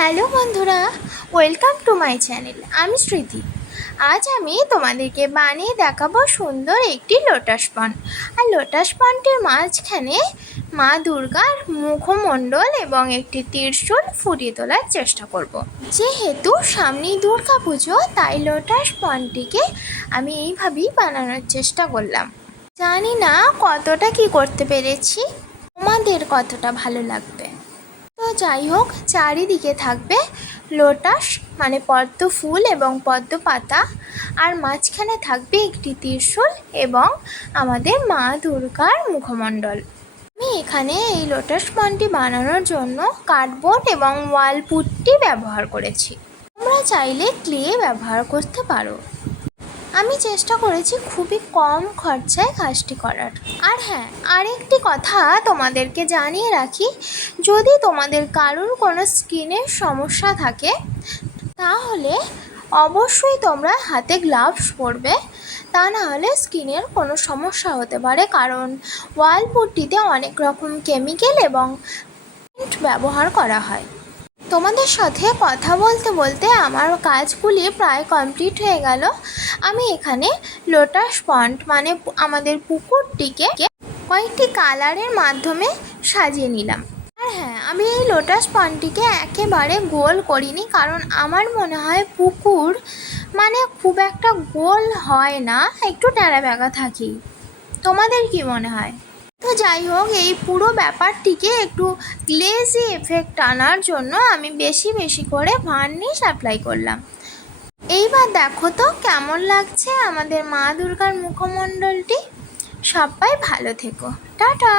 Hello বন্ধুরা, welcome to my channel. আমি স্মৃতি। আজ আমি তোমাদেরকে বানিয়ে দেখাবো সুন্দর একটি লোটাস পন্ড। আর লোটাস পন্ডের মাঝখানে মা দুর্গার মুখমণ্ডল এবং একটি ত্রিশূল ফুটিয়ে তোলার চেষ্টা করব। যেহেতু সামনেই দুর্গা পুজো, তাই লোটাস পন্ডটিকে আমি এইভাবেই বানানোর চেষ্টা করলাম। জানি না কতটা কি করতে পেরেছি, তোমাদের কতটা ভালো লাগবে। তো যাই হোক, চারিদিকে থাকবে লোটাস মানে পদ্ম ফুল এবং পদ্ম পাতা, আর মাঝখানে থাকবে একটি ত্রিশূল এবং আমাদের মা দুর্গার মুখমণ্ডল। আমি এখানে এই লোটাস পন্ডটি বানানোর জন্য কার্ডবোর্ড এবং ওয়াল পুট্টি ব্যবহার করেছি। তোমরা চাইলে ক্লে ব্যবহার করতে পারো। আমি চেষ্টা করেছি খুবই কম খরচায় কাজটি করার। আর হ্যাঁ, আরেকটি কথা তোমাদেরকে জানিয়ে রাখি, যদি তোমাদের কারোর কোনো স্কিনের সমস্যা থাকে তাহলে অবশ্যই তোমরা হাতে গ্লাভস পরবে, তা না হলে স্কিনের কোনো সমস্যা হতে পারে, কারণ ওয়াল পুট্টিতে অনেক রকম কেমিক্যাল এবং পেইন্ট ব্যবহার করা হয়। তোমাদের সাথে কথা বলতে বলতে আমার কাজগুলি প্রায় কমপ্লিট হয়ে গেল। আমি এখানে লোটাস পন্ড মানে আমাদের পুকুরটিকে কয়েকটি কালারের মাধ্যমে সাজিয়ে নিলাম। আর হ্যাঁ, আমি এই লোটাস পন্ডটিকে একেবারে গোল করিনি, কারণ আমার মনে হয় পুকুর মানে খুব একটা গোল হয় না, একটু ট্যাড়া ব্যাকা থাকি। তোমাদের কি মনে হয়? তো যাই হোক, এই পুরো ব্যাপারটিকে একটু গ্লেজি এফেক্ট আনার জন্য আমি বেশি বেশি করে ভার্নিশ অ্যাপ্লাই করলাম। এইবার দেখো তো কেমন লাগছে আমাদের মা দুর্গার মুখমণ্ডলটি। সবাই ভালো থেকো, টাটা।